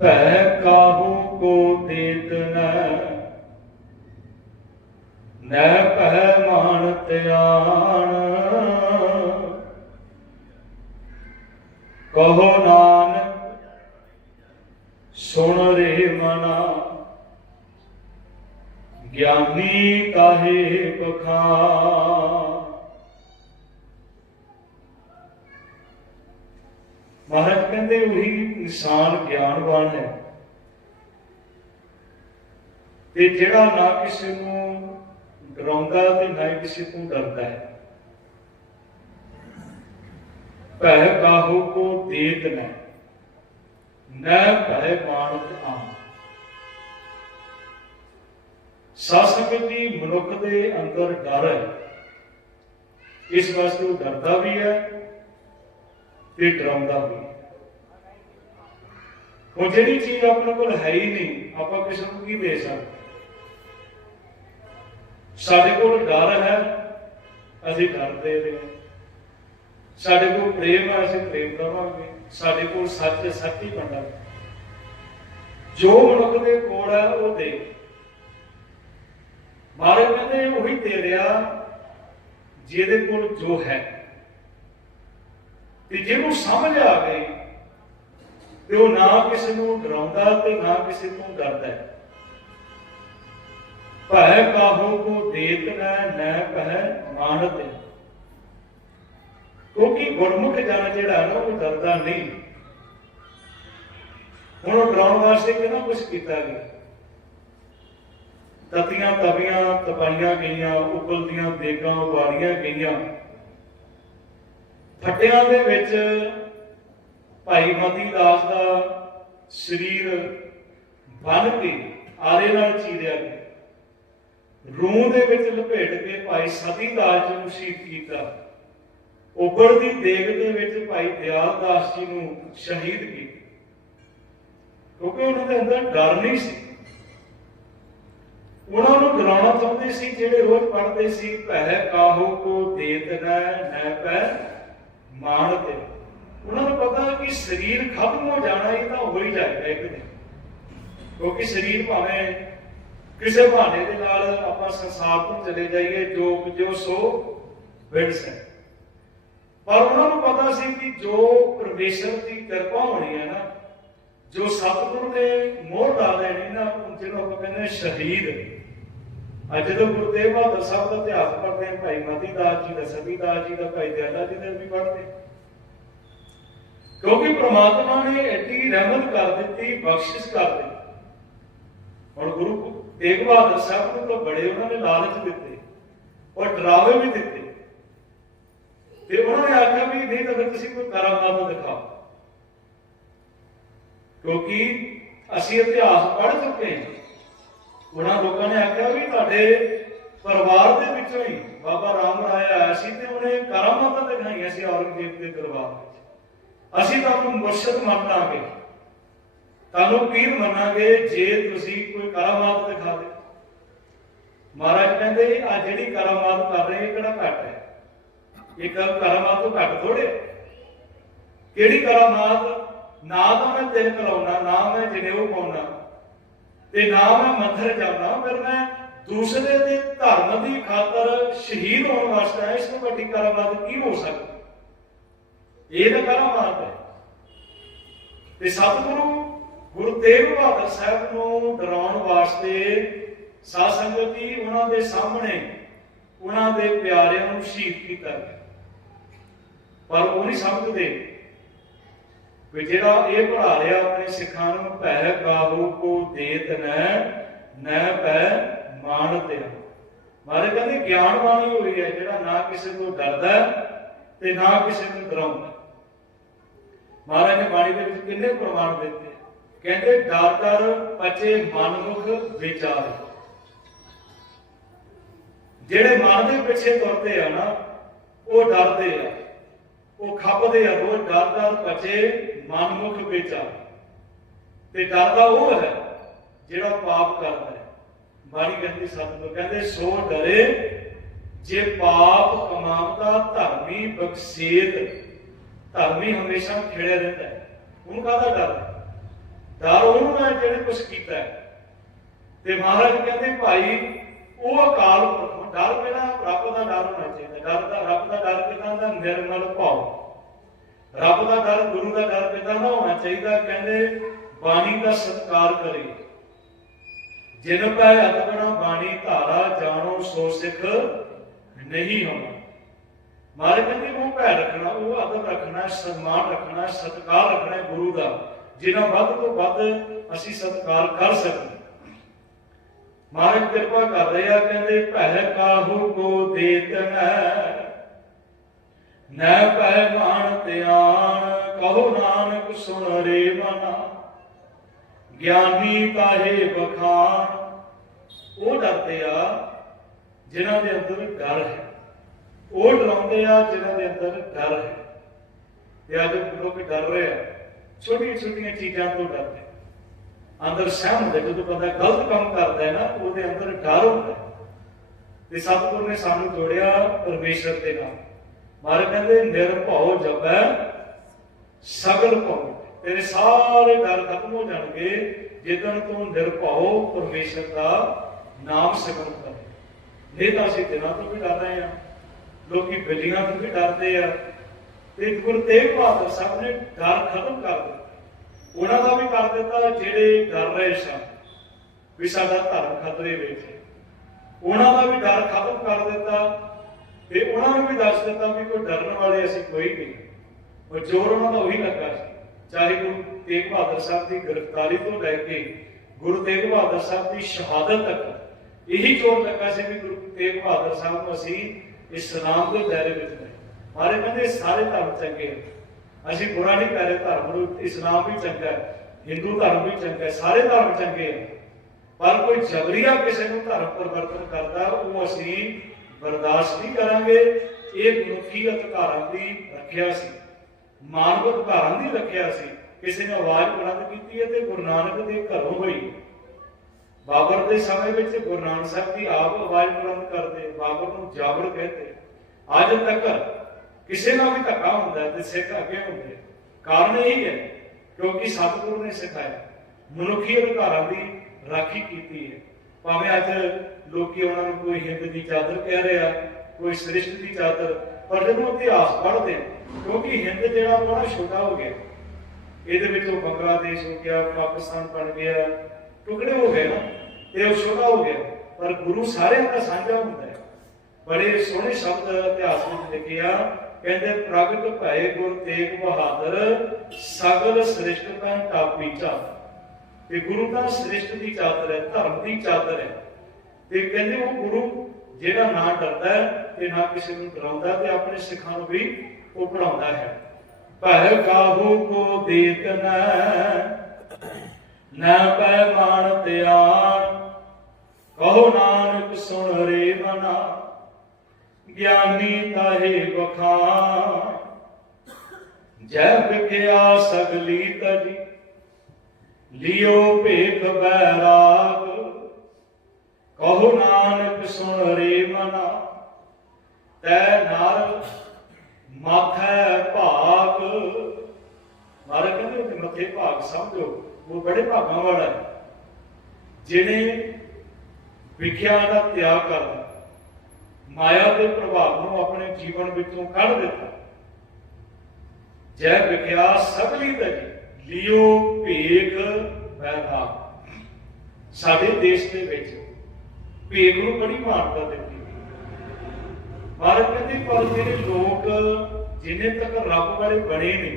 ਭੈ ਕਾਹੂ ਕੋ ਤੀਤ ਨੈ ਨੈ ਭੈ ਮਾਨ ਧਿਆਨ। ਕਹੋ ਨਾਨਕ, ਸੁਣ ਰੇ ਮਨਾ। ਗਿਆਨੀ ਕਾਹੇ ਬਖਾਨ ਮਹਾਰਾਜ ਕਹਿੰਦੇ ਉਹੀ ਇਨਸਾਨ ਗਿਆਨਵਾਨ ਹੈ। ਤੇ ਜਿਹੜਾ ਨਾ ਕਿਸੇ ਨੂੰ ਡਰਾਉਂਦਾ ਤੇ ਨਾ ਹੀ ਕਿਸੇ ਤੋਂ ਡਰਦਾ ਹੈ। ਭੈ ਕਾਹੂ ਕੋ ਦੇਤ ਨਾ ਨੈ ਭੈ ਮਾਨਤ ਆਮ। ਸਾਸੰਗਤ ਮਨੁੱਖ ਦੇ ਅੰਦਰ ਡਰ ਹੈ। ਇਸ ਵਾਸਤੇ ਉਹ ਡਰਦਾ ਵੀ ਹੈ ਤੇ ਡਰਾਉਂਦਾ ਵੀ ਹੈ। ਉਹ ਜਿਹੜੀ ਚੀਜ਼ ਆਪਣੇ ਕੋਲ ਹੈ ਹੀ ਨਹੀਂ, ਆਪਾਂ ਕਿਸੇ ਨੂੰ ਕੀ ਦੇ ਸਕਦੇ? ਸਾਡੇ ਕੋਲ ਡਰ ਹੈ, ਅਸੀਂ ਡਰਦੇ ਨੇ ਸਾਡੇ ਕੋਲ ਪ੍ਰੇਮ ਹੈ, ਅਸੀਂ ਪ੍ਰੇਮ ਕਰਾਂਗੇ। ਸਾਡੇ ਕੋਲ ਸੱਚ ਹੈ, ਸੱਚ ਹੀ ਬਣਦਾ ਜੋ ਮਨੁੱਖ ਦੇ ਕੋਲ ਹੈ, ਉਹ ਦੇ। ਮਾਰੇ ਕਹਿੰਦੇ ਉਹੀ ਦੇ ਰਿਹਾ, ਜਿਹਦੇ ਕੋਲ ਜੋ ਹੈ। ਤੇ ਜਿਹਨੂੰ ਸਮਝ ਆ ਗਈ ਤੇ ਉਹ ਨਾ ਕਿਸੇ ਨੂੰ ਡਰਾਉਂਦਾ ਤੇ ਨਾ ਕਿਸੇ ਤੋਂ ਡਰਦਾ ਹੈ। ਭੈ ਕਾਹੂ ਕੋ ਦੇਤ ਨੈ ਨੈ ਭੈ ਮਾਨਤ ਕਿਉਂਕਿ ਗੁਰਮੁਖ ਜਨ ਜਿਹੜਾ ਨਾ, ਉਹ ਡਰਦਾ ਨਹੀਂ। ਹੁਣ ਉਹ ਡਰਾਉਣ ਵਾਸਤੇ ਕਿਹਨਾਂ ਕੁਝ ਕੀਤਾ ਗਿਆ? ਤਤੀਆਂ, ਤਵੀਆਂ, ਤਪਾਈਆਂ ਗਈਆਂ ਉਬਲਦੀਆਂ ਦੇਗਾਂ, ਉਬਾਲੀਆਂ ਗਈਆਂ। ਫੱਟਿਆਂ ਦੇ ਵਿੱਚ ਭਾਈ ਮਤੀ ਦਾਸ ਦਾ ਸਰੀਰ ਬੰਨ ਕੇ ਆਰੇ ਨਾਲ ਚੀਰਿਆ ਗਿਆ। ਰੂਹ ਦੇ ਵਿੱਚ ਲਪੇਟ ਕੇ ਭਾਈ ਸਤੀ ਦਾਸ ਜੀ ਨੂੰ ਸ਼ਹੀਦ ਕੀਤਾ। ਉਬਲਦੀ ਦੇਗ ਦੇ ਵਿੱਚ ਭਾਈ ਦਿਆਲ ਦਾਸ ਜੀ ਨੂੰ ਸ਼ਹੀਦ ਕੀਤਾ। ਕਿਉਂਕਿ ਉਹਨਾਂ ਦੇ ਅੰਦਰ ਡਰ ਨਹੀਂ ਸੀ। ਉਹਨਾਂ ਨੂੰ ਡਰਾਉਣਾ ਚਾਹੁੰਦੇ ਸੀ, ਜਿਹੜੇ ਰੋਜ਼ ਪੜ੍ਹਦੇ ਸੀ, ਭੈ ਕਾਹੋ ਕੋ ਦੇਤ ਨੈ ਨੈ ਪੈ ਮਾਣ ਤੇ। ਉਹਨਾਂ ਨੂੰ ਪਤਾ ਕਿ ਸਰੀਰ ਖਤਮ ਹੋ ਜਾਣਾ ਇਹ ਤਾਂ ਹੋ ਹੀ ਜਾਏਗਾ ਇੱਕ ਦਿਨ। ਕਿਉਂਕਿ ਸਰੀਰ ਭਾਵੇਂ ਕਿਸੇ ਬਹਾਨੇ ਦੇ ਨਾਲ ਆਪਾਂ ਸੰਸਾਰ ਤੋਂ ਚਲੇ ਜਾਈਏ, ਜੋ ਜੋ ਸੋ ਵਿੜਸ ਹੈ ਪਰ ਉਹਨਾਂ ਨੂੰ ਪਤਾ ਸੀ ਕਿ ਜੋ ਪਰਮੇਸ਼ਰ ਦੀ ਕਿਰਪਾ ਹੋਣੀ ਹੈ ਨਾ, ਜੋ ਸਤਿਗੁਰੂ ਨੇ ਮੋਹਰ ਲਾ ਦੇਣੀ ਨਾ ਜਿਹਨੂੰ ਆਪਾਂ ਕਹਿੰਦੇ ਸ਼ਹੀਦ। ਅੱਜ ਜਦੋਂ ਗੁਰਦੇਵ ਬਹਾਦਰ ਸਾਹਿਬ ਦਾ ਇਤਿਹਾਸ ਪੜ੍ਹਦੇ ਹਾਂ, ਭਾਈ ਮਤੀ ਦਾਸ ਜੀ ਦਾ, ਸਤੀ ਦਾਸ ਜੀ ਦਾ, ਭਾਈ ਦਿਆਲਾ ਜੀ ਦਾ ਵੀ ਪੜ੍ਹਦੇ ਕਿਉਂਕਿ ਪ੍ਰਮਾਤਮਾ ਨੇ ਐਡੀ ਰਹਿਮਤ ਕਰ ਦਿੱਤੀ, ਬਖਸ਼ਿਸ਼ ਕਰ ਦਿੱਤੀ। ਹੁਣ ਗੁਰੂ ਤੇਗ ਬਹਾਦਰ ਸਾਹਿਬ ਨੂੰ ਤਾਂ ਬੜੇ ਉਹਨਾਂ ਨੇ ਲਾਲਚ ਦਿੱਤੇ, ਔਰ ਡਰਾਵੇ ਵੀ ਦਿੱਤੇ। ਤੇ ਉਹਨਾਂ ਨੇ ਆਖਿਆ ਵੀ ਨਹੀਂ ਤਾਂ ਫਿਰ ਤੁਸੀਂ ਕੋਈ ਕਰਾਮਾਤ ਦਿਖਾਓ। ਕਿਉਂਕਿ ਅਸੀਂ ਇਤਿਹਾਸ ਪੜ੍ਹ ਚੁੱਕੇ ਹਾਂ। ਉਹਨਾਂ ਲੋਕਾਂ ਨੇ ਆਖਿਆ ਵੀ ਤੁਹਾਡੇ ਪਰਿਵਾਰ ਦੇ ਵਿੱਚੋਂ ਹੀ ਬਾਬਾ ਰਾਮ ਰਾਏ ਆਇਆ ਸੀ ਤੇ ਉਹਨੇ ਕਰਾਮਾਤਾਂ ਦਿਖਾਈਆਂ ਸੀ ਔਰੰਗਜ਼ੇਬ ਦੇ ਦਰਬਾਰ ਵਿੱਚ ਅਸੀਂ ਤੁਹਾਨੂੰ ਮੁਰਸ਼ਿਦ ਮੰਨਾਂਗੇ। ਤੁਹਾਨੂੰ ਪੀਰ ਮੰਨਾਂਗੇ, ਜੇ ਤੁਸੀਂ ਕੋਈ ਕਰਾਮਾਤ ਦਿਖਾ ਦੇ। ਮਹਾਰਾਜ ਕਹਿੰਦੇ, ਆ ਜਿਹੜੀ ਕਰਾਮਾਤ ਕਰ ਰਹੇ, ਇਹ ਕਿਹੜਾ ਘੱਟ ਹੈ? ਇਹ ਕ- ਕਰਾਮਾਤ ਤੋਂ ਘੱਟ ਥੋੜੇ ਕਿਹੜੀ ਕਰਾਮਾਤ ਨਾ ਤਾਂ ਮੈਂ ਦਿਲ ਕਰਾਉਣਾ ਨਾ ਮੈਂ ਜਨੇਊ ਪਾਉਣਾ। ਤੇ ਨਾ ਮੈਂ ਮੰਦਰ ਜਾਣਾ, ਫਿਰ ਮੈਂ ਦੂਸਰੇ ਦੇ ਧਰਮ ਦੀ ਖਾਤਰ ਸ਼ਹੀਦ ਹੋਣ ਵਾਸਤੇ ਆਇਆ। ਇਸ ਤੋਂ ਵੱਡੀ ਕਰਾਮਾਤ ਕੀ ਹੋ ਸਕਦੀ? ਇਹ ਤਾਂ ਕਰਾਮਾਤ ਹੈ। ਤੇ ਸਤਿਗੁਰੂ ਗੁਰੂ ਤੇਗ ਬਹਾਦਰ ਸਾਹਿਬ ਨੂੰ ਡਰਾਉਣ ਵਾਸਤੇ ਸਾਧ ਸੰਗਤ ਜੀ ਉਹਨਾਂ ਦੇ ਸਾਹਮਣੇ ਉਹਨਾਂ ਦੇ ਪਿਆਰਿਆਂ ਨੂੰ ਸ਼ਹੀਦ ਕੀਤਾ ਪਰ ਉਹ ਨਹੀਂ ਸਮਝਦੇ ਵੀ ਜਿਹੜਾ ਇਹ ਪੜਾ ਲਿਆ ਆਪਣੇ ਸਿੱਖਾਂ ਨੂੰ, ਭੈ ਕਾਬੂ ਕੋ ਦੇਤ ਨੈ ਨੈ ਭੈ ਮਾਨ ਤੇ ਮਾਰੇ ਕਹਿੰਦੇ ਗਿਆਨ ਹੀ ਹੋਈ ਹੈ ਜਿਹੜਾ ਨਾ ਕਿਸੇ ਤੋਂ ਡਰਦਾ ਤੇ ਨਾ ਕਿਸੇ ਨੂੰ ਡਰਾਉਂਦਾ। ਮਹਾਰਾਜ ਨੇ ਬਾਣੀ ਦੇ ਵਿੱਚ ਕਿੰਨੇ ਪ੍ਰਮਾਣ ਦਿੱਤੇ? ਕਹਿੰਦੇ, ਡਰ ਡਰ ਪਚੇ ਮਨਮੁਖ ਵਿਚਾਰ। ਜਿਹੜੇ ਮਨ ਦੇ ਪਿੱਛੇ ਤੁਰਦੇ ਆ ਨਾ, ਉਹ ਡਰਦੇ ਆ। ਉਹ ਖੱਪਦੇ ਆ ਰੋਜ਼ ਡਰ ਡਰ ਪਚੇ ਮਨਮੁਖ ਵਿਚਾਰ। ਤੇ ਡਰਦਾ ਉਹ ਹੈ, ਜਿਹੜਾ ਪਾਪ ਕਰਦਾ ਹੈ। ਬਾਣੀ ਕਹਿੰਦੀ, ਸਤਿਗੁਰ ਕਹਿੰਦੇ, ਸੋ ਡਰੇ ਜੇ ਪਾਪ ਕਮਾਵਦਾ ਧਰਮੀ ਬਖਸ਼ੇਤ। ਧਰਮੀ ਹਮੇਸ਼ਾ ਖਿੜਿਆ ਰਹਿੰਦਾ ਹੈ। ਉਹਨੂੰ ਕਾਹਦਾ ਡਰ ਹੈ? ਡਰ ਉਹਨੂੰ ਹੈ ਜਿਹੜੇ ਕੁਝ ਕੀਤਾ ਹੈ। ਤੇ ਮਹਾਰਾਜ ਕਹਿੰਦੇ, ਭਾਈ, ਉਹ ਅਕਾਲ ਪੁਰਖ ਡਰ ਕਿਹੜਾ? ਰੱਬ ਦਾ ਡਰ ਹੋਣਾ ਚਾਹੀਦਾ। ਡਰ ਦਾ, ਰੱਬ ਦਾ ਡਰ ਕਿਦਾਂ ਦਾ? ਨਿਰਮਲ ਭਾਵ। ਰੱਬ ਦਾ ਡਰ, ਗੁਰੂ ਦਾ ਡਰ ਕਿਦਾਂ ਦਾ ਹੋਣਾ ਚਾਹੀਦਾ? ਕਹਿੰਦੇ, ਬਾਣੀ ਦਾ ਸਤਿਕਾਰ ਕਰੇ। ਜਿਨ ਪੈ ਅਤਗਣਾ ਬਾਣੀ ਧਾਰਾ, ਜਾਣੋ ਸੋ ਸਿੱਖ ਨਹੀਂ ਹੋਣਾ। ਮਾਰੇ ਕਹਿੰਦੇ ਉਹ ਭੈ ਰੱਖਣਾ, ਉਹ ਆਦਰ ਰੱਖਣਾ, ਸਨਮਾਨ ਰੱਖਣਾ, ਸਤਿਕਾਰ ਰੱਖਣਾ ਗੁਰੂ ਦਾ। ਜਿੰਨਾ ਵੱਧ ਤੋਂ ਵੱਧ ਅਸੀਂ ਸਤਿਕਾਰ ਕਰ ਸਕੀਏ। ਮਹਾਰਾਜ ਕਿਰਪਾ ਕਰ ਰਹੇ ਆ, ਕਹਿੰਦੇ ਭੈ ਕਾਹੂ ਕੋ ਦੇਤ ਨੈ ਪੈ ਮਾਨ ਧਿਆਨ, ਕਹੋ ਨਾਨਕ ਸੁਣ ਰੇ ਮਨਾ। ਗਿਆਨੀ ਕਾਹੇ ਬਖਾਨ ਉਹ ਡਰਦੇ ਆ ਜਿਨ੍ਹਾਂ ਦੇ ਅੰਦਰ ਡਰ ਹੈ। ਉਹ ਡਰਾਉਂਦੇ ਆ ਜਿਹਨਾਂ ਦੇ ਅੰਦਰ ਡਰ ਹੈ। ਤੇ ਅੱਜ ਲੋਕ ਡਰ ਰਹੇ ਆ। ਛੋਟੀਆਂ ਛੋਟੀਆਂ ਚੀਜ਼ਾਂ ਤੋਂ ਡਰਦੇ ਅੰਦਰ ਸਹਿਮ ਹੁੰਦੇ ਜਦੋਂ ਬੰਦਾ ਗਲਤ ਕੰਮ ਕਰਦਾ ਹੈ ਨਾ, ਉਹਦੇ ਅੰਦਰ ਡਰ ਹੁੰਦਾ ਤੇ ਸਤਿਗੁਰੂ ਨੇ ਸਾਨੂੰ ਜੋੜਿਆ ਪਰਮੇਸ਼ਰ ਦੇ ਨਾਲ। ਮਾਰੇ ਕਹਿੰਦੇ ਨਿਰਭਉ ਜਪੈ, ਸਗਲ ਭਉ। ਤੇਰੇ ਸਾਰੇ ਡਰ ਖਤਮ ਹੋ ਜਾਣਗੇ ਜਿੱਦਣ ਤੂੰ ਨਿਰਭਉ ਪਰਮੇਸ਼ਰ ਦਾ ਨਾਮ ਸਿਮਰਨ ਕਰੇ ਨਹੀਂ ਤਾਂ ਅਸੀਂ ਦਿਨਾਂ ਤੋਂ ਵੀ ਡਰ ਰਹੇ ਹਾਂ। ਲੋਕੀ ਬਿੱਲੀਆਂ ਤੋਂ ਵੀ ਡਰਦੇ ਆ। ਤੇ ਗੁਰੂ ਤੇਗ ਬਹਾਦਰ ਸਾਹਿਬ ਨੇ ਡਰ ਖਤਮ ਕਰ ਦਿੱਤਾ। ਉਹਨਾਂ ਦਾ ਵੀ ਕਰ ਦਿੱਤਾ ਜਿਹੜੇ ਡਰ ਰਹੇ ਸਨ ਵੀ ਸਾਡਾ ਧਰਮ ਖਤਰੇ ਵਿੱਚ ਉਹਨਾਂ ਦਾ ਵੀ ਡਰ ਖਤਮ ਕਰ ਦਿੱਤਾ ਤੇ ਉਹਨਾਂ ਨੂੰ ਵੀ ਦੱਸ ਦਿੱਤਾ ਵੀ ਕੋਈ ਡਰਨ ਵਾਲੇ ਅਸੀਂ ਕੋਈ ਨਹੀਂ। ਉਹ ਜ਼ੋਰ ਉਹਨਾਂ ਦਾ ਉਹੀ ਲੱਗਾ ਸੀ। ਚਾਹੇ ਗੁਰੂ ਤੇਗ ਬਹਾਦਰ ਸਾਹਿਬ ਦੀ ਗ੍ਰਿਫਤਾਰੀ ਤੋਂ ਲੈ ਕੇ ਗੁਰੂ ਤੇਗ ਬਹਾਦਰ ਸਾਹਿਬ ਦੀ ਸ਼ਹਾਦਤ ਤੱਕ ਇਹੀ ਜ਼ੋਰ ਲੱਗਾ ਸੀ ਵੀ ਗੁਰੂ ਤੇਗ ਬਹਾਦਰ ਸਾਹਿਬ ਨੂੰ ਅਸੀਂ ਇਸਲਾਮ ਦੇ ਦਾਇਰੇ ਵਿੱਚ ਲੈ ਮਾਰੇ ਕਹਿੰਦੇ, ਸਾਰੇ ਧਰਮ ਚੰਗੇ ਆ। ਅਸੀਂ ਬੁਰਾ ਨਹੀਂ ਕਹਿ ਰਹੇ ਧਰਮ ਨੂੰ, ਇਸਲਾਮ ਵੀ ਚੰਗਾ ਹੈ, ਹਿੰਦੂ ਧਰਮ ਵੀ ਚੰਗਾ ਹੈ, ਸਾਰੇ ਧਰਮ ਚੰਗੇ ਆ ਪਰ ਕੋਈ ਜਬਰੀਆ ਕਿਸੇ ਨੂੰ ਧਰਮ ਪਰਿਵਰਤਨ ਕਰਦਾ, ਉਹ ਅਸੀਂ ਬਰਦਾਸ਼ਤ ਨਹੀਂ ਕਰਾਂਗੇ। ਇਹ ਮਨੁੱਖੀ ਅਧਿਕਾਰਾਂ ਦੀ ਰੱਖਿਆ ਸੀ। ਮਾਨਵ ਅਧਿਕਾਰਾਂ ਦੀ ਰੱਖਿਆ ਸੀ। ਕਿਸੇ ਨੇ ਆਵਾਜ਼ ਬੁਲੰਦ ਕੀਤੀ ਹੈ ਤੇ ਗੁਰੂ ਨਾਨਕ ਦੇ ਘਰੋਂ ਹੋਈ। ਬਾਬਰ ਦੇ ਸਮੇਂ ਵਿੱਚ ਗੁਰੂ ਨਾਨਕ ਸਾਹਿਬ ਦੀ ਆਪ ਆਵਾਜ਼ ਬੁਲੰਦ ਕਰਦੇ, ਬਾਬਰ ਨੂੰ ਜਾਬਰ ਕਹਿੰਦੇ। ਅੱਜ ਤੱਕ ਕਿਸੇ ਨਾਲ ਵੀ ਧੱਕਾ ਹੁੰਦਾ ਤੇ ਸਿੱਖ ਅੱਗੇ ਹੁੰਦੇ। ਕਾਰਨ ਇਹ ਹੈ ਕਿਉਂਕਿ ਸਤਿਗੁਰੂ ਨੇ ਸਿਖਾਇਆ, ਮਨੁੱਖੀ ਅਧਿਕਾਰਾਂ ਦੀ ਰਾਖੀ ਕੀਤੀ ਹੈ। ਭਾਵੇਂ ਅੱਜ ਲੋਕੀ ਉਹਨਾਂ ਨੂੰ ਕੋਈ ਹਿੰਦ ਦੀ ਚਾਦਰ ਕਹਿ ਰਿਹਾ, ਕੋਈ ਸ੍ਰਿਸ਼ਟ ਦੀ ਚਾਦਰ, ਪਰ ਜਦੋਂ ਇਤਿਹਾਸ ਪੜ੍ਹਦੇ, ਕਿਉਂਕਿ ਹਿੰਦ ਜਿਹੜਾ ਉਹ ਬੜਾ ਛੋਟਾ ਹੋ ਗਿਆ। ਇਹਦੇ ਵਿੱਚੋਂ ਬੰਗਲਾਦੇਸ਼ ਹੋ ਗਿਆ, ਪਾਕਿਸਤਾਨ ਬਣ ਗਿਆ, ਟੁਕੜੇ ਹੋ ਗਏ ਨਾ। ਤੇ ਉਹ ਛੋਟਾ ਹੋ ਗਿਆ, ਪਰ ਗੁਰੂ ਸਾਰਿਆਂ ਦਾ ਸਾਂਝਾ ਹੁੰਦਾ ਹੈ। ਬੜੇ ਸੋਹਣੇ ਸ਼ਬਦ ਇਤਿਹਾਸ ਵਿੱਚ ਲਿਖੇ ਕਹਿੰਦੇ, ਪ੍ਰਗਟ ਭਏ ਗੁਰ ਤੇਗ ਬਹਾਦਰ, ਸਗਲ ਸ੍ਰਿਸ਼ਟ ਤਨ ਟਾਪੀ ਚਾਦਰ ਤੇ ਗੁਰੂ ਤਾਂ ਸ੍ਰਿਸ਼ਟ ਦੀ ਚਾਦਰ ਹੈ, ਧਰਮ ਦੀ ਚਾਦਰ ਹੈ। ਤੇ ਕਹਿੰਦੇ, ਉਹ ਗੁਰੂ ਜਿਹੜਾ ਨਾ ਡਰਦਾ ਤੇ ਨਾ ਕਿਸੇ ਨੂੰ ਡਰਾਉਂਦਾ ਤੇ ਆਪਣੇ ਸਿੱਖਾਂ ਨੂੰ ਵੀ ਉਹ ਪੜਾਉਂਦਾ ਹੈ। ਭੈ ਕਾਹੂ ਕੋ ਦੇਤ ਨਾ ਪੈ ਮਾਨ ਧਿਆਨ ਕਹੋ ਨਾਨਕ ਸੁਣ ਰੇ ਮਨਾ ਗਿਆਨੀ ਤਾਹੇ ਬਖਾਨ ਜੈ ਵਿਖਿਆ ਸਗਲੀ ਤਜੀ, ਲਿਓ ਭੇਖ ਬੈਰਾਗ। ਕਹੋ ਨਾਨਕ ਸੁਣ ਰੇ ਮਨਾ ਤੈ ਨਰ ਮਾਥੈ ਭਾਗ। ਮਾਰੇ ਕਹਿੰਦੇ ਮੱਥੇ ਭਾਗ ਸਮਝੋ, ਉਹ ਬੜੇ ਭਾਗਾਂ ਵਾਲਾ ਹੈ। ਜਿਹਨੇ ਵਿਖਿਆ ਦਾ ਤਿਆਗ ਕਰਦਾ। ਮਾਇਆ ਦੇ ਪ੍ਰਭਾਵ ਨੂੰ ਆਪਣੇ ਜੀਵਨ ਵਿੱਚੋਂ ਕੱਢ ਦਿੱਤਾ ਜੈ ਵਿਖਿਆ ਸਗਲੀ ਤਜੀ ਲਿਓ ਭੇਖ ਵੈਰਾ ਸਾਡੇ ਦੇਸ਼ ਦੇ ਵਿੱਚ ਭੇਖ ਨੂੰ ਬੜੀ ਮਾਨਤਾ ਦਿੱਤੀ ਭਾਰਤ ਕਹਿੰਦੇ ਪਰ ਜਿਹੜੇ ਲੋਕ ਜਿੰਨੇ ਤੱਕ ਰੱਬ ਵਾਲੇ ਬਣੇ ਨੇ,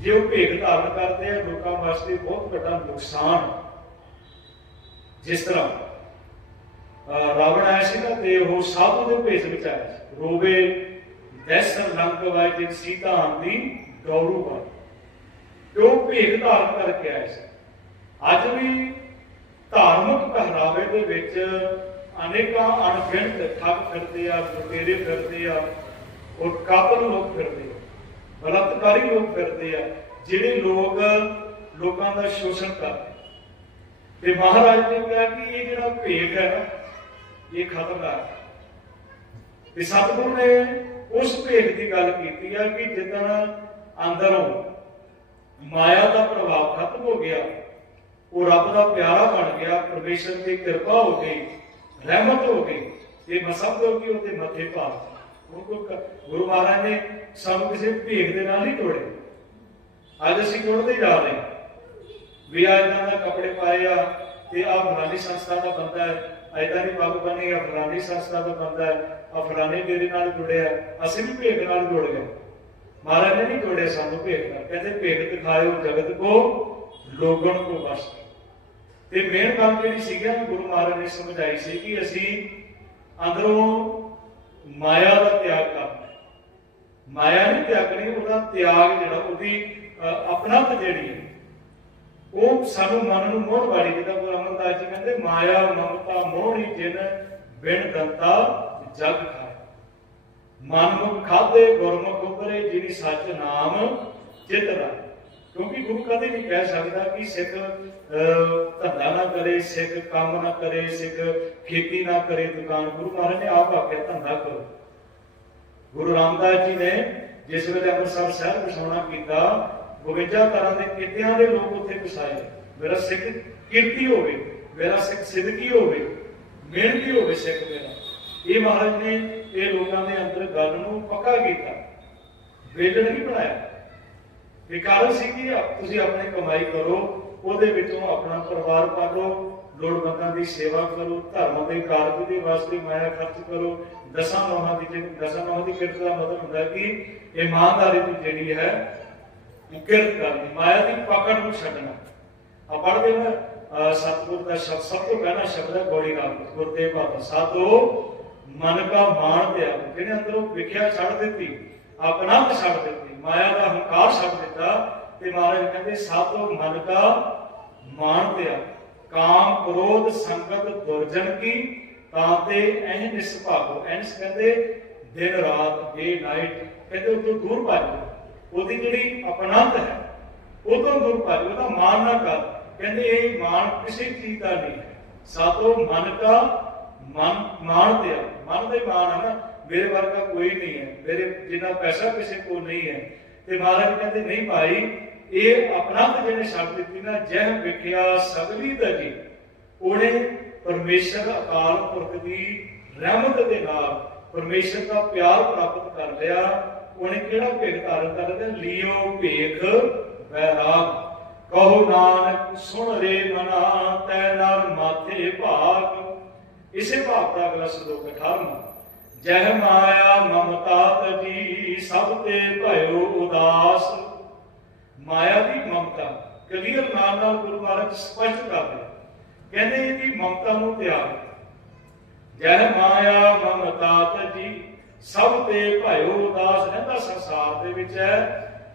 ਜੇ ਉਹ ਭੇਖ ਧਾਰਨ ਕਰਦੇ ਆ, ਲੋਕਾਂ ਵਾਸਤੇ ਬਹੁਤ ਵੱਡਾ ਨੁਕਸਾਨ। ਜਿਸ ਤਰ੍ਹਾਂ ਰਾਵਣ ਆਇਆ ਸੀ ਨਾ ਤੇ ਉਹ ਸਾਧੂ ਦੇ ਭੇਸ ਵਿੱਚ ਆਇਆ ਸੀ। ਰੋਵੇ ਦੈਸਰ ਲੰਕ ਵਾਇ ਜਿਨ ਸੀਤਾ ਆਂਦੀ ਗੌਰੂ ਵਾ ਤੇ ਭੇਖ ਧਾਰਨ ਕਰਕੇ ਆਇਆ ਸੀ। ਅੱਜ ਵੀ ਧਾਰਮਿਕ ਪਹਿਰਾਵੇ ਦੇ ਵਿੱਚ ਅਨੇਕਾਂ ਅਣਗਿਣਤ ਠੱਗ ਫਿਰਦੇ ਆ ਲੁਟੇਰੇ ਫਿਰਦੇ ਆ ਔਰ ਕਾਤਲ ਲੋਕ ਫਿਰਦੇ ਆ, ਬਲਤਕਾਰੀ ਲੋਕ ਫਿਰਦੇ ਆ, ਜਿਹੜੇ ਲੋਕ ਲੋਕਾਂ ਦਾ ਸ਼ੋਸ਼ਣ ਕਰਦੇ ਤੇ ਮਹਾਰਾਜ ਨੇ ਕਿਹਾ ਕਿ ਇਹ ਜਿਹੜਾ ਭੇਖ ਹੈ ਨਾ ਇਹ ਖਤਰਨਾਕ ਹੈ। ਤੇ ਸਤਿਗੁਰੂ ਨੇ ਉਸ ਭੇਖ ਦੀ ਗੱਲ ਕੀਤੀ ਆ ਕਿ ਜਿੱਦਣ ਅੰਦਰੋਂ ਮਾਇਆ ਦਾ ਪ੍ਰਭਾਵ ਖਤਮ ਹੋ ਗਿਆ, ਉਹ ਰੱਬ ਦਾ ਪਿਆਰਾ ਬਣ ਗਿਆ, ਪਰਮੇਸ਼ਰ ਦੀ ਕਿਰਪਾ ਹੋ ਗਈ, ਰਹਿਮਤ ਹੋ ਗਈ ਇਹ ਮਸਬ ਹੋ ਉਹਦੇ ਮੱਥੇ ਪਾ ਗੁਰੂ ਮਹਾਰਾਜ ਨੇ ਸਾਨੂੰ ਕਿਸੇ ਭੇਖ ਦੇ ਨਾਲ ਨਹੀਂ ਤੋੜੇ ਅੱਜ ਅਸੀਂ ਟੁੱਟਦੇ ਜਾ ਰਹੇ ਵੀ ਆ ਇਹਨਾਂ ਦਾ ਕੱਪੜੇ ਪਾਏ ਆ, ਤੇ ਆ ਫਲਾਨੀ ਸੰਸਥਾ ਦਾ ਬੰਦਾ ਹੈ ਐਦਾਂ ਦੀ ਪੱਗ ਬੰਨੀ ਆ ਫਲਾਨੀ ਸੰਸਥਾ ਦਾ ਬੰਦਾ ਹੈ ਆ ਫਲਾਨੇ ਮੇਰੇ ਨਾਲ ਜੁੜਿਆ ਅਸੀਂ ਵੀ ਭੇਖ ਨਾਲ ਜੁੜ ਗਏ। ਮਹਾਰਾਜ ਨੇ ਨਹੀਂ ਜੋੜਿਆ ਸਾਨੂੰ ਭੇਖ ਨਾਲ। ਕਹਿੰਦੇ ਭੇਖ ਦਿਖਾਇਓ ਜਗਤ ਕੋ ਲੋਗਣ ਕੋ ਬਸ ਤੇ ਮੇਨ ਗੱਲ ਜਿਹੜੀ ਸੀਗੀ ਗੁਰੂ ਮਹਾਰਾਜ ਨੇ ਸਮਝਾਈ ਸੀ ਕਿ ਅਸੀਂ ਅੰਦਰੋਂ ਮਾਇਆ ਦਾ ਤਿਆਗ ਕਰਨਾ ਮਾਇਆ ਨਹੀਂ ਤਿਆਗਣੀ ਉਹਦਾ ਤਿਆਗ ਜਿਹੜਾ ਉਹਦੀ ਅ, ਜਿਹੜੀ ਹੈ। ਉਹ ਸਾਨੂੰ ਮਨ ਨੂੰ ਮੋਹ ਵਾਲੀ ਜਿੱਦਾਂ ਗੁਰੂ ਅਮਰਦਾਸ ਜੀ ਕਹਿੰਦੇ ਮਾਇਆ ਮਮਤਾ ਮੋਹਣੀ ਜਿਨ ਬਿਨ ਦੰਤਾ ਜਗ ਖਾਏ। ਮਨ ਮੁਖ ਖਾਦੇ ਗੁਰਮੁਖ ਉਪਰੇ ਜਿਨੀ ਸੱਚ ਨਾਮ ਚਿਤ ਕਿਉਂਕਿ ਗੁਰੂ ਕਦੇ ਨਹੀਂ ਕਹਿ ਸਕਦਾ ਕਿ ਸਿੱਖ ਅਹ, ਧੰਦਾ ਨਾ ਕਰੇ ਸਿੱਖ ਕੰਮ ਨਾ ਕਰੇ ਸਿੱਖ ਖੇਤੀ ਨਾ ਕਰੇ ਦੁਕਾਨ ਗੁਰੂ ਮਹਾਰਾਜ ਨੇ ਆਪ ਆਖਿਆ ਧੰਦਾ ਕਰੋ। ਗੁਰੂ ਰਾਮਦਾਸ ਜੀ ਨੇ ਜਿਸ ਵੇਲੇ ਅੰਮ੍ਰਿਤਸਰ ਸ਼ਹਿਰ ਵਸਾਉਣਾ ਕੀਤਾ 52 ਤਰ੍ਹਾਂ ਦੇ ਕਿੱਤਿਆਂ ਦੇ ਲੋਕ ਉੱਥੇ ਵਸਾਏ ਮੇਰਾ ਸਿੱਖ ਕਿਰਤੀ ਹੋਵੇ, ਮੇਰਾ ਸਿੱਖ ਸਿੱਧਕੀ ਹੋਵੇ, ਮਿਹਨਤੀ ਹੋਵੇ ਸਿੱਖ ਮੇਰਾ। ਇਹ ਮਹਾਰਾਜ ਨੇ ਇਹ ਲੋਕਾਂ ਦੇ ਅੰਦਰ ਗੱਲ ਨੂੰ ਪੱਕਾ ਕੀਤਾ। ਵੇਲਣ ਨਹੀਂ ਬਣਾਇਆ। ਇਹ ਸੀ ਕਿ ਤੁਸੀਂ ਆਪਣੀ ਕਮਾਈ ਕਰੋ, ਉਹਦੇ ਵਿੱਚੋਂ ਆਪਣਾ ਪਰਿਵਾਰ ਪਾਲੋ, ਲੋੜਵੰਦਾਂ ਦੀ ਸੇਵਾ ਕਰੋ, ਧਰਮ ਦੇ ਕਾਰਜ ਦੇ ਵਾਸਤੇ ਮਾਇਆ ਖਰਚ ਕਰੋ। ਦਸਾਂ ਨੋਹਾਂ ਦੀ ਜਿਹੜੀ ਦਸਾਂ ਨੋਹਾਂ ਦੀ ਕਿਰਤ ਦਾ ਮਤਲਬ ਹੁੰਦਾ ਕਿ ਇਮਾਨਦਾਰੀ ਦੀ ਜਿਹੜੀ ਹੈ ਉਹ ਕਰਨੀ ਮਾਇਆ ਦੀ ਪਕੜ ਨੂੰ ਛੱਡਣਾ। ਆ ਪੜ੍ਹਦੇ ਨਾ ਸਤਿਗੁਰ ਦਾ ਸ਼ਬਦ, ਸਭ ਤੋਂ ਪਹਿਲਾ ਸ਼ਬਦ ਹੈ ਗੋੜੀ ਰਾਮ, ਗੁਰਦੇਵ ਬਾਬਾ। ਸਾਧੋ, ਮਨ ਕਾ ਮਾਣ ਤੇ ਜਿਹਨੇ ਅੰਦਰੋਂ ਵਿਖਿਆ ਛੱਡ ਦਿੱਤੀ? ਆਪਣਾ ਛੱਡ ਦਿੱਤੀ। ਮਾਇਆ ਦਾ ਹੰਕਾਰ ਛੱਡ ਦਿੱਤਾ ਤੇ ਮਹਾਰਾਜ ਕਹਿੰਦੇ, ਸਾਧੋ, ਮਨ ਕਾ ਮਾਣ ਤੇ ਕਾਮ ਕ੍ਰੋਧ ਸੰਗਤ ਦੁਰਜਨ ਕੀ, ਤਾਂ ਤੇ ਐਨ ਨਿਸਭਾਗੋ ਐਨਸ ਕਹਿੰਦੇ, ਦਿਨ ਰਾਤ ਡੇ ਨਾਈਟ ਕਹਿੰਦੇ ਉਹ ਤੋਂ ਦੂਰ ਭੱਜ ਉਹਦੀ ਜਿਹੜੀ ਅਪਣਤ ਹੈ, ਉਹ ਤੋਂ ਦੂਰ ਭੱਜ ਉਹਦਾ ਮਾਣ ਨਾ ਕਰ ਕਹਿੰਦੇ ਇਹ ਮਾਣ ਕਿਸੇ ਚੀਜ਼ ਦਾ ਨਹੀਂ ਹੈ। ਸਾਤੋਂ ਮਨ ਕਾ ਮਨ ਮਾਣ ਤੇ ਮਨ ਦਾ ਹੀ ਹੈ ਨਾ, ਮੇਰੇ ਵਰਗਾ ਕੋਈ ਨਹੀਂ ਹੈ। ਮੇਰੇ ਜਿੰਨਾ ਪੈਸਾ ਕਿਸੇ ਕੋਲ ਨਹੀਂ ਹੈ। ਤੇ ਮਹਾਰਾਜ ਕਹਿੰਦੇ, ਨਹੀਂ ਭਾਈ, ਇਹ ਆਪਣਾ ਤੇ ਜਿਹਨੇ ਛੱਡ ਦਿੱਤੀ ਨਾ, ਜਹ ਵਿਖਿਆ ਸਗਲੀ ਦਾ ਜੀ। ਉਹਨੇ ਪਰਮੇਸ਼ਰ ਅਕਾਲ ਪੁਰਖ ਦੀ ਰਹਿਮਤ ਦੇ ਨਾਲ ਪਰਮੇਸ਼ਰ ਦਾ ਪਿਆਰ ਪ੍ਰਾਪਤ ਕਰ ਲਿਆ। ਉਹਨੇ ਕਿਹੜਾ ਭੇਖ ਧਾਰਨ ਕਰ ਲਿਆ ਲਿਓ ਭੇਖ ਵੈਰਾਗ। ਕਹੋ ਨਾਨਕ, ਸੁਣ ਰੇ ਮਨਾ, ਤੈ ਨਰ ਮਾਥੇ ਭਾਗ। ਇਸੇ ਭਾਵ ਦਾ ਅਗਲਾ ਸ਼ਲੋਕ 18ਵਾਂ ਜਹ ਮਾਇਆ ਮਮਤਾ ਤਜੀ ਸਭ ਤੇ ਭਇਓ ਉਦਾਸ। ਮਾਇਆ ਦੀ ਮਮਤਾ ਕਲੀਅਰ ਨਾਲ ਨਾਲ ਗੁਰੂ ਮਹਾਰਾਜ ਸਪਸ਼ਟ ਕਰਦੇ ਕਹਿੰਦੇ ਇਹਦੀ ਮਮਤਾ ਨੂੰ ਤਿਆਗ। ਜਹ ਮਾਇਆ ਮਮਤਾ ਤਜੀ ਸਭ ਤੇ ਭਇਓ ਉਦਾਸ ਰਹਿੰਦਾ ਸੰਸਾਰ ਦੇ ਵਿੱਚ ਹੈ,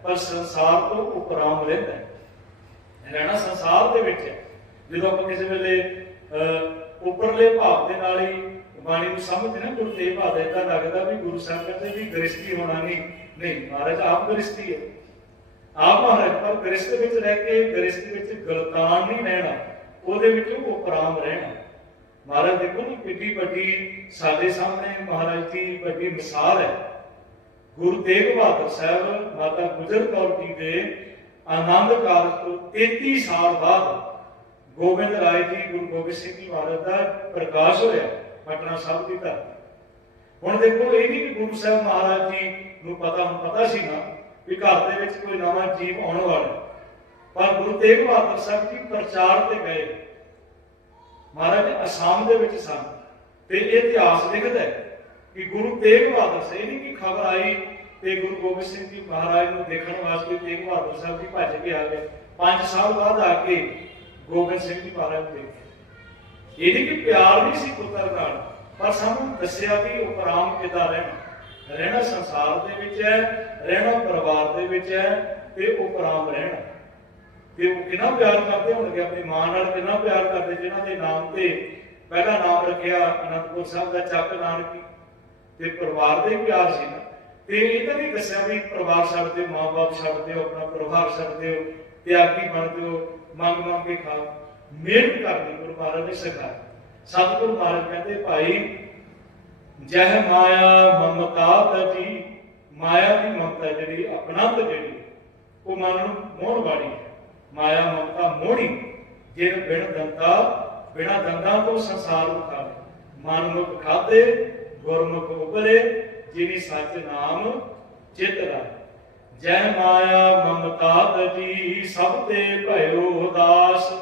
ਪਰ ਸੰਸਾਰ ਤੋਂ ਉਪਰਾਮ ਰਹਿੰਦਾ ਹੈ। ਰਹਿਣਾ ਸੰਸਾਰ ਦੇ ਵਿੱਚ ਹੈ। ਜਦੋਂ ਆਪਾਂ ਕਿਸੇ ਵੇਲੇ ਉੱਪਰਲੇ ਭਾਵ ਦੇ ਨਾਲ ਹੀ ਬਾਣੀ ਨੂੰ ਸਮਝਦੇ ਨਾ ਗੁਰੂ ਤੇਗ ਬਹਾਦਰ ਇਦਾਂ ਲੱਗਦਾ ਵੀ ਗੁਰੂ ਸਾਹਿਬ ਕਹਿੰਦੇ ਵੀ ਗ੍ਰਸਤੀ ਹੋਣਾ ਨਹੀਂ ਨਹੀਂ, ਮਹਾਰਾਜ ਆਪ ਗ੍ਰਸਤੀ ਹੈ। ਆਪ ਮਹਾਰਾਜ, ਪਰ ਗ੍ਰਸਤ ਵਿੱਚ ਰਹਿ ਕੇ ਗ੍ਰਸਤ ਵਿੱਚ ਗਲਤਾਨ ਨਹੀਂ ਰਹਿਣਾ, ਉਹਦੇ ਵਿੱਚ ਉਪਰਾਮ ਰਹਿਣਾ। ਮਹਾਰਾਜ ਦੇਖੋ ਨਾ ਕਿੰਨੀ ਵੱਡੀ ਸਾਡੇ ਸਾਹਮਣੇ, ਮਹਾਰਾਜ ਦੀ ਵੱਡੀ ਮਿਸਾਲ ਹੈ। ਗੁਰੂ ਤੇਗ ਬਹਾਦਰ ਸਾਹਿਬ, ਮਾਤਾ ਗੁਜਰ ਕੌਰ ਜੀ ਦੇ ਆਨੰਦ ਕਾਰਜ ਤੋਂ 33 ਸਾਲ ਬਾਅਦ ਗੋਬਿੰਦ ਰਾਏ ਜੀ, ਗੁਰੂ ਗੋਬਿੰਦ ਸਿੰਘ ਜੀ ਮਹਾਰਾਜ ਦਾ ਪ੍ਰਕਾਸ਼ ਹੋਇਆ ਪਟਨਾ ਸਾਹਿਬ ਦੀ ਧਰਤੀ। ਹੁਣ ਦੇਖੋ, ਇਹ ਨਹੀਂ ਕਿ ਗੁਰੂ ਸਾਹਿਬ ਮਹਾਰਾਜ ਜੀ ਨੂੰ ਪਤਾ, ਹੁਣ ਪਤਾ ਸੀ ਨਾ ਵੀ ਘਰ ਦੇ ਵਿੱਚ ਕੋਈ ਨਵਾਂ ਜੀਵ ਆਉਣ ਵਾਲਾ ਪਰ ਗੁਰੂ ਤੇਗ ਬਹਾਦਰ ਸਾਹਿਬ ਜੀ ਪ੍ਰਚਾਰ ਤੇ ਗਏ। ਮਹਾਰਾਜ ਅਸਾਮ ਦੇ ਵਿੱਚ ਸਨ। ਤੇ ਇਹ ਇਤਿਹਾਸ ਲਿਖਦਾ ਹੈ ਕਿ ਗੁਰੂ ਤੇਗ ਬਹਾਦਰ ਸਾਹਿਬ ਨਹੀਂ ਕਿ ਖਬਰ ਆਈ ਤੇ ਗੁਰੂ ਗੋਬਿੰਦ ਸਿੰਘ ਜੀ ਮਹਾਰਾਜ ਨੂੰ ਦੇਖਣ ਵਾਸਤੇ ਤੇਗ ਬਹਾਦਰ ਸਾਹਿਬ ਜੀ ਭੱਜ ਕੇ ਆ ਗਏ। 5 ਸਾਲ ਬਾਅਦ ਆ ਕੇ ਗੋਬਿੰਦ ਸਿੰਘ ਜੀ ਮਹਾਰਾਜ ਨੂੰ ਦੇਖੇ ਇਹਦੀ ਨਹੀਂ ਕਿ ਪਿਆਰ ਨਹੀਂ ਸੀ ਪੁੱਤਰ ਨਾਲ, ਪਰ ਸਾਨੂੰ ਦੱਸਿਆ ਵੀ ਉਪਰਾਮ ਕਿਦਾਂ ਰਹਿਣਾ। ਰਹਿਣਾ ਸੰਸਾਰ ਦੇ ਵਿੱਚ ਹੈ, ਰਹਿਣਾ ਪਰਿਵਾਰ ਦੇ ਵਿੱਚ ਹੈ ਤੇ ਉਪਰਾਮ ਰਹਿਣਾ। ਤੇ ਉਹ ਕਿੰਨਾ ਪਿਆਰ ਕਰਦੇ ਹੋਣਗੇ, ਆਪਣੀ ਮਾਂ ਨਾਲ ਕਿੰਨਾ ਪਿਆਰ ਕਰਦੇ, ਜਿਨ੍ਹਾਂ ਦੇ ਨਾਮ ਤੇ ਪਹਿਲਾ ਨਾਮ ਰੱਖਿਆ ਅਨੰਦਪੁਰ ਸਾਹਿਬ ਦਾ ਚੱਕ ਨਾਨਕੀ ਤੇ ਪਰਿਵਾਰ ਦੇ ਪਿਆਰ ਸੀ। ਨਾ ਤੇ ਇਹ ਤਾਂ ਨਹੀਂ ਦੱਸਿਆ ਵੀ ਪਰਿਵਾਰ ਛੱਡ ਦਿਓ, ਮਾਂ-ਬਾਪ ਆਪਣਾ ਪਰਿਵਾਰ ਛੱਡ ਦਿਓ, ਤਿਆਗੀ ਬਣ ਦਿਓ, ਮੰਗ ਮੰਗ ਕੇ ਖਾਓ ਮਿਹਨਤ ਕਰਨੀ ਗੁਰੂ ਮਹਾਰਾਜ ਨੇ ਸਿਖਾਇਆ। ਸਤਿਗੁਰੂ ਮਹਾਰਾਜ ਕਹਿੰਦੇ, ਭਾਈ, ਜਹ ਮਾਇਆ ਮਮਤਾ ਤਜੀ ਮਾਇਆ ਦੀ ਮਮਤਾ ਜਿਹੜੀ ਆਪਣਤ ਜਿਹੜੀ, ਉਹ ਮਨ ਨੂੰ ਮੋਹਣ ਵਾਲੀ ਹੈ। ਮਾਇਆ ਮਮਤਾ ਮੋਹਣੀ, ਜਿਨ ਬਿਨ ਦੰਤਾ, ਬਿਨਾ ਦੰਦਾਂ ਤੋਂ ਸੰਸਾਰ ਉਠਾਵੇ ਮਨਮੁਖ ਖਾਦੇ ਗੁਰਮੁਖ ਉਪਰੇ ਜਿਨੀ ਸੱਚ ਨਾਮ ਚਿਤ ਰਾਏ। ਜੈ ਮਾਇਆ ਮਮਤਾ ਤਜੀ, ਸਭ ਤੇ ਭਇਓ ਉਦਾਸ।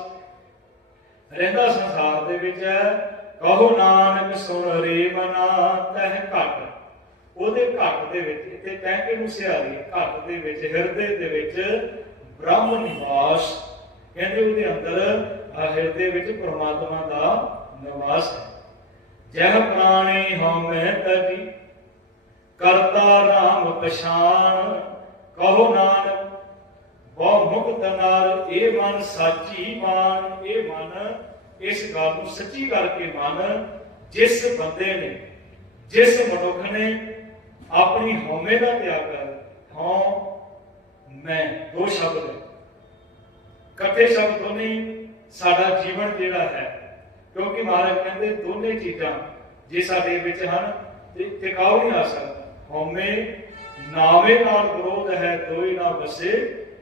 ਰਹਿੰਦਾ ਸੰਸਾਰ ਦੇ ਵਿੱਚ ਹੈ, ਕਹੋ ਨਾਨਕ ਸੁਣ ਰੇ ਮਨਾ, ਤਹ ਘਟ। ਉਹਦੇ ਘਟ ਦੇ ਵਿੱਚ, ਇੱਥੇ ਕਹਿ ਕੇ ਨੂੰ ਸਿਆਰੀ? ਘਟ ਦੇ ਵਿੱਚ, ਹਿਰਦੇ ਦੇ ਵਿੱਚ ਬ੍ਰਹਮ ਨਿਵਾਸ ਕਹਿੰਦੇ ਉਹਦੇ ਅੰਦਰ ਹਿਰਦੇ ਵਿੱਚ ਪ੍ਰਮਾਤਮਾ ਦਾ ਨਿਵਾਸ ਹੈ। ਜਹ ਪ੍ਰਾਣੀ ਹਉਮੈ ਤਜੀ ਕਰਤਾ ਰਾਮ ਪਛਾਨ, ਕਹੋ ਨਾਨਕ, ਬਹੁ ਮੁਕਤ ਨਾਲ ਇਹ ਮਨ ਸਾਚੀ ਮਾਨ ਇਹ ਮਨ ਇਸ ਗੱਲ ਨੂੰ ਸੱਚੀ ਕਰਕੇ ਮਨ, ਜਿਸ ਬੰਦੇ ਨੇ, ਜਿਸ ਮਨੁੱਖ ਨੇ ਆਪਣੀ ਹਉਮੈ ਦਾ ਤਿਆਗ ਕਰ ਹਉ ਮੈਂ ਦੋ ਸ਼ਬਦ ਨੇ। ਇਕੱਠੇ ਸ਼ਬਦ ਤੋਂ ਨਹੀਂ ਸਾਡਾ ਜੀਵਨ ਜਿਹੜਾ ਹੈ, ਕਿਉਂਕਿ ਮਹਾਰਾਜ ਕਹਿੰਦੇ ਦੋਨੇ ਚੀਜ਼ਾਂ ਜੇ ਸਾਡੇ ਵਿੱਚ ਹਨ ਤੇ ਟਿਕਾਉ ਨਹੀਂ ਆ ਸਕਦਾ। ਹਉਮੈ ਨਾਵੇਂ ਨਾਲ ਵਿਰੋਧ ਹੈ ਦੋਈ ਨਾ ਵਸੇ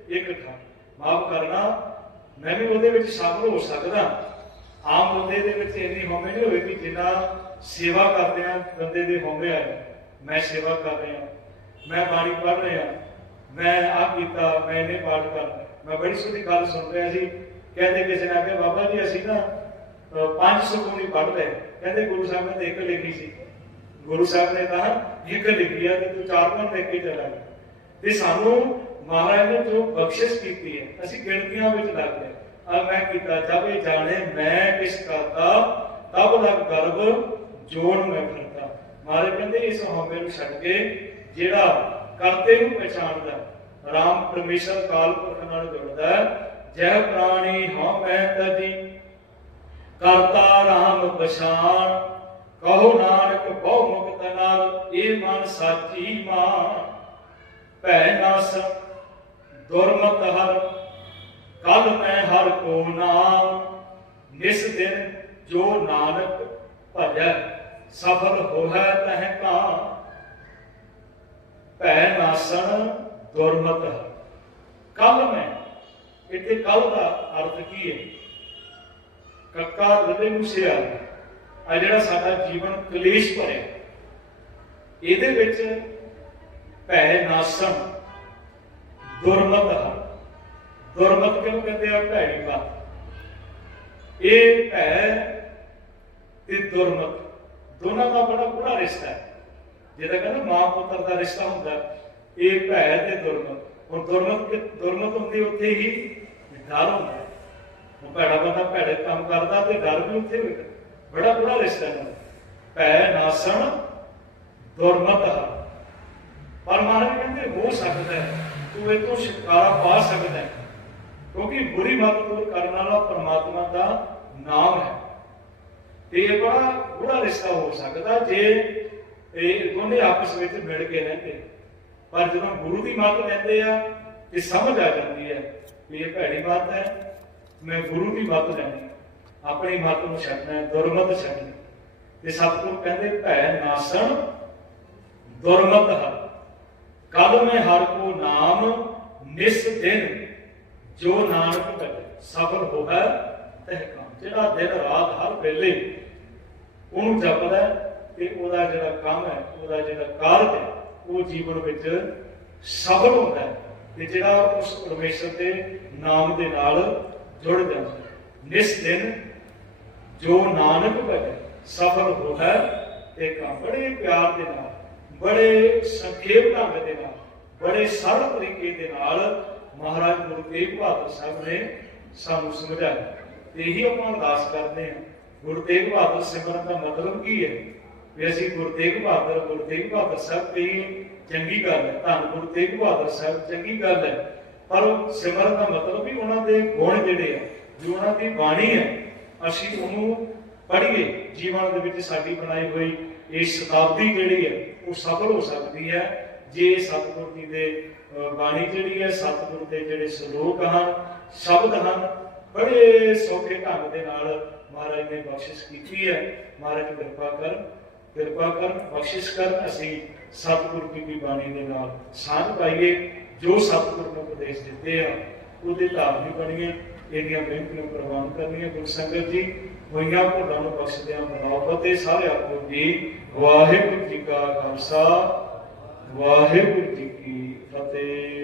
ਇੱਕ ਥਾਂ। ਮਾਫ ਕਰਨਾ, ਮੈਂ ਵੀ ਉਹਦੇ ਵਿੱਚ ਸ਼ਾਮਲ ਹੋ ਸਕਦਾ। ਆਮ ਬੰਦੇ ਦੇ ਵਿੱਚ ਇੰਨੀ ਹਉਮੈ ਨਹੀਂ ਹੋਵੇਗੀ ਜਿੰਨਾ ਸੇਵਾ ਕਰਦੇ ਆ ਬੰਦੇ ਦੇ ਹਉਮੈ ਆ। ਮੈਂ ਸੇਵਾ ਕਰ ਰਿਹਾ, ਮੈਂ ਬਾਣੀ ਪੜ੍ਹ ਰਿਹਾ ਮੈਂ ਆ ਕੀਤਾ, ਮੈਂ ਇਹਨੇ ਪਾਠ ਕਰਨਾ ਮੈਂ ਬੜੀ ਸੋਹਣੀ ਗੱਲ ਸੁਣ ਰਿਹਾ ਸੀ। ਕਹਿੰਦੇ ਕਿਸੇ ਨੇ ਆਖਿਆ, ਬਾਬਾ ਜੀ, ਅਸੀਂ ਨਾ ਪੰਜ ਸੁਖਮਨੀ ਪੜ੍ਹ ਕਹਿੰਦੇ, ਗੁਰੂ ਸਾਹਿਬ ਨੇ ਇੱਕ ਲਿਖੀ ਸੀ। ਗੁਰੂ ਸਾਹਿਬ ਨੇ ਤਾਂ ਇੱਕ ਲਿਖੀ ਆ ਤੇ ਤੂੰ ਚਾਰ ਪੰਜ ਲਿਖ ਕੇ ਚਲਾ ਤੇ ਸਾਨੂੰ ਮਹਾਰਾਜ ਨੇ ਜੋ ਬਖਸ਼ਿਸ਼ ਕੀਤੀ ਹੈ, ਅਸੀਂ ਗਿਣਤੀਆਂ ਵਿੱਚ ਲੱਗ ਗਏ। ਆ ਮੈਂ ਕੀਤਾ ਜਦ ਇਹ ਜਾਣੇ ਮੈਂ ਕਿਸ ਕਰਤਾ ਤਬ ਲਗ ਗਰਭ ਜੋੜ ਮੈਂ ਫਿਰਦਾ। ਮਹਾਰਾਜ ਕਹਿੰਦੇ, ਇਸ ਹਉਮੈ ਨੂੰ ਛੱਡ ਕੇ ਜਿਹੜਾ ਕਰਤੇ ਨੂੰ ਪਛਾਣਦਾ ਰਾਮ ਪਰਮੇਸ਼ਰ ਕਾਲ ਪੁਰਖ ਨਾਲ ਜੁੜਦਾ ਜੈ ਪ੍ਰਾਣੀ ਹਉਮੈ ਤਜੀ ਕਰਤਾ ਰਾਮ ਪਛਾਣ। ਕਹੋ ਨਾਨਕ, ਬਹੁ ਮੁਕਤ ਨਾਲ ਇਹ ਮਨ ਸਾਚੀ ਮਾਨ ਭੈ ਨਾਸ, ਦੁਰਮਤ ਹਰ। ਕਲ ਮੈਂ ਹਰ ਕੋ ਨਾਮ। ਇਸ ਦਿਨ ਜੋ ਨਾਨਕ ਭਜੈ, ਸਫਲ ਹੋਇ ਤਹ ਕਾ ਭੈ ਨਾਸਣ ਦੁਰਮਤ ਕੱਲ ਮੈਂ ਇੱਥੇ ਕੱਲ ਦਾ ਅਰਥ ਕੀ ਹੈ? ਕੱਕਾ ਰਦੇ ਮੁਸਿਆ ਆ ਜਿਹੜਾ ਸਾਡਾ ਜੀਵਨ ਕਲੇਸ਼ ਭਰਿਆ। ਇਹਦੇ ਵਿੱਚ ਭੈ ਨਾਸਣ ਦੁਰਮਤ ਹੈ। ਦੁਰਮਤ ਕਿਉਂ ਕਹਿੰਦੇ ਆ ਭੈੜੀ ਬਾਤ? ਇਹ ਭੈ ਤੇ ਦੁਰਮਤ ਦੋਨਾਂ ਦਾ ਬੜਾ ਬੁਰਾ ਰਿਸ਼ਤਾ ਹੈ। ਜਿਹਦਾ ਕਹਿੰਦਾ ਮਾਂ ਪੁੱਤਰ ਦਾ ਰਿਸ਼ਤਾ ਹੁੰਦਾ ਇਹ ਭੈ ਤੇ ਦੁਰਮਤ। ਹੁਣ ਦੁਰਮਤ ਦੁਰਮਤ ਹੁੰਦੀ ਉੱਥੇ ਹੀ ਡਰ ਹੁੰਦਾ ਉਹ ਭੈੜਾ ਬੰਦਾ ਭੈੜੇ ਕੰਮ ਕਰਦਾ ਤੇ ਡਰ ਵੀ ਉੱਥੇ ਹੋਏਗਾ ਬੜਾ ਬੁਰਾ ਰਿਸ਼ਤਾ ਹੈ ਭੈ ਨਾਸਣ ਦੁਰਮਤ ਪਰ ਮਹਾਰਾਜ ਕਹਿੰਦੇ, ਹੋ ਸਕਦਾ ਹੈ, ਤੂੰ ਇਹ ਤੋਂ ਛੁਟਕਾਰਾ ਪਾ ਸਕਦਾ ਹੈ। ਕਿਉਂਕਿ ਬੁਰੀ ਮਤ ਦੂਰ ਕਰਨ ਵਾਲਾ ਪਰਮਾਤਮਾ ਦਾ ਨਾਮ ਹੈ। ਤੇ ਇਹ ਬੜਾ ਬੁਰਾ ਰਿਸ਼ਤਾ ਹੋ ਸਕਦਾ ਜੇ ਇਹ ਦੋਨੇ ਆਪਸ ਵਿੱਚ ਮਿਲ ਕੇ ਰਹਿੰਦੇ ਪਰ ਜਦੋਂ ਗੁਰੂ ਦੀ ਮਤ ਲੈਂਦੇ ਆ ਤੇ ਸਮਝ ਆ ਜਾਂਦੀ ਹੈ ਵੀ ਇਹ ਭੈੜੀ ਮਤ ਹੈ, ਮੈਂ ਗੁਰੂ ਦੀ ਮਤ ਲੈਣੀ ਆਪਣੀ ਮਤ ਨੂੰ ਛੱਡਣਾ ਦੁਰਮਤ ਛੱਡਣੀ ਤੇ ਸਤਿਗੁਰੂ ਕਹਿੰਦੇ ਭੈ ਨਾਸਣ, ਦੁਰਮਤ ਹੈ ਕਲ ਮੈਂ ਹਰ ਕੋ ਨਾਮ ਨਿਸ ਦਿਨ, ਜੋ ਨਾਨਕ ਭਜੈ ਸਫਲ ਹੋਵੇ ਤਹਿ ਕੰਮ। ਜਿਹੜਾ ਦਿਨ ਰਾਤ ਹਰ ਵੇਲੇ ਉਹਨੂੰ ਜਪਦਾ ਤੇ ਉਹਦਾ ਜਿਹੜਾ ਕੰਮ ਹੈ, ਉਹਦਾ ਜਿਹੜਾ ਕਾਰਜ ਹੈ, ਉਹ ਜੀਵਨ ਵਿੱਚ ਸਫਲ ਹੁੰਦਾ ਹੈ ਤੇ ਜਿਹੜਾ ਉਸ ਪਰਮੇਸ਼ਰ ਦੇ ਨਾਮ ਦੇ ਨਾਲ ਜੁੜ ਜਾਂਦਾ ਹੈ। ਨਿਸ ਦਿਨ ਜੋ ਨਾਨਕ ਭਜੈ ਸਫਲ ਹੋਵੇ ਤੇ ਕੰਮ ਬੜੇ ਪਿਆਰ ਦੇ ਨਾਲ, ਬੜੇ ਸੰਖੇਪ ਢੰਗ ਦੇ ਨਾਲ, ਬੜੇ ਸਰਲ ਤਰੀਕੇ ਦੇ ਨਾਲ ਮਹਾਰਾਜ ਗੁਰੂ ਤੇਗ ਬਹਾਦਰ ਸਾਹਿਬ ਨੇ ਸਾਨੂੰ ਸਮਝਾਇਆ। ਇਹੀ ਆਪਾਂ ਅਰਦਾਸ ਕਰਦੇ ਹਾਂ। ਗੁਰੂ ਤੇਗ ਬਹਾਦਰ ਸਿਮਰਨ ਦਾ ਮਤਲਬ ਕੀ ਹੈ? ਵੀ ਅਸੀਂ ਗੁਰੂ ਤੇਗ ਬਹਾਦਰ, ਗੁਰੂ ਤੇਗ ਬਹਾਦਰ ਸਾਹਿਬ ਕਹੀਏ ਚੰਗੀ ਗੱਲ ਹੈ। ਧੰਨ ਗੁਰੂ ਤੇਗ ਬਹਾਦਰ ਸਾਹਿਬ, ਚੰਗੀ ਗੱਲ ਹੈ। ਪਰ ਸਿਮਰਨ ਦਾ ਮਤਲਬ ਵੀ ਉਹਨਾਂ ਦੇ ਗੁਣ ਜਿਹੜੇ ਆ ਜੋ ਉਹਨਾਂ ਦੀ ਬਾਣੀ ਹੈ, ਅਸੀਂ ਉਹਨੂੰ ਪੜ੍ਹੀਏ, ਜੀਵਨ ਦੇ ਵਿੱਚ ਸਾਡੀ ਬਣਾਈ ਹੋਈ ਇਹ ਸ਼ਤਾਬਦੀ ਜਿਹੜੀ ਹੈ, ਉਹ ਸਫਲ ਹੋ ਸਕਦੀ ਹੈ। ਜੇ ਸਤਿਗੁਰ ਜੀ ਦੇ ਬਾਣੀ ਜਿਹੜੀ ਹੈ, ਸਤਿਗੁਰ ਦੇ ਜਿਹੜੇ ਸ਼ਲੋਕ ਹਨ, ਸ਼ਬਦ ਹਨ, ਬੜੇ ਸੌਖੇ ਢੰਗ ਦੇ ਨਾਲ ਮਹਾਰਾਜ ਨੇ ਬਖਸ਼ਿਸ਼ ਕੀਤੀ ਹੈ। ਮਹਾਰਾਜ ਕਿਰਪਾ ਕਰ ਕਿਰਪਾ ਕਰ, ਬਖਸ਼ਿਸ਼ ਕਰ, ਅਸੀਂ ਸਤਿਗੁਰ ਦੀ ਬਾਣੀ ਦੇ ਨਾਲ ਸਾਂਝ ਪਾਈਏ। ਜੋ ਸਤਿਗੁਰ ਨੇ ਉਪਦੇਸ਼ ਦਿੱਤੇ ਆ, ਉਹਦੇ ਧਾਰਨੀ ਬਣੀਆਂ ਇਹਦੀਆਂ ਬੇਨਤੀਆਂ ਪ੍ਰਵਾਨ ਕਰਨੀਆਂ। ਗੁਰ ਸੰਗਤ ਜੀ, ਹੋਈਆਂ ਭੁੱਲਾਂ ਨੂੰ ਬਖਸ਼ਦਿਆਂ ਬਣਾਓ ਫਤਿਹ ਸਾਰੇ ਆਪੋ ਜੀ ਵਾਹਿਗੁਰੂ ਜੀ ਕਾ ਖਾਲਸਾ, ਵਾਹਿਗੁਰੂ ਜੀ ਕੀ ਫਤਿਹ।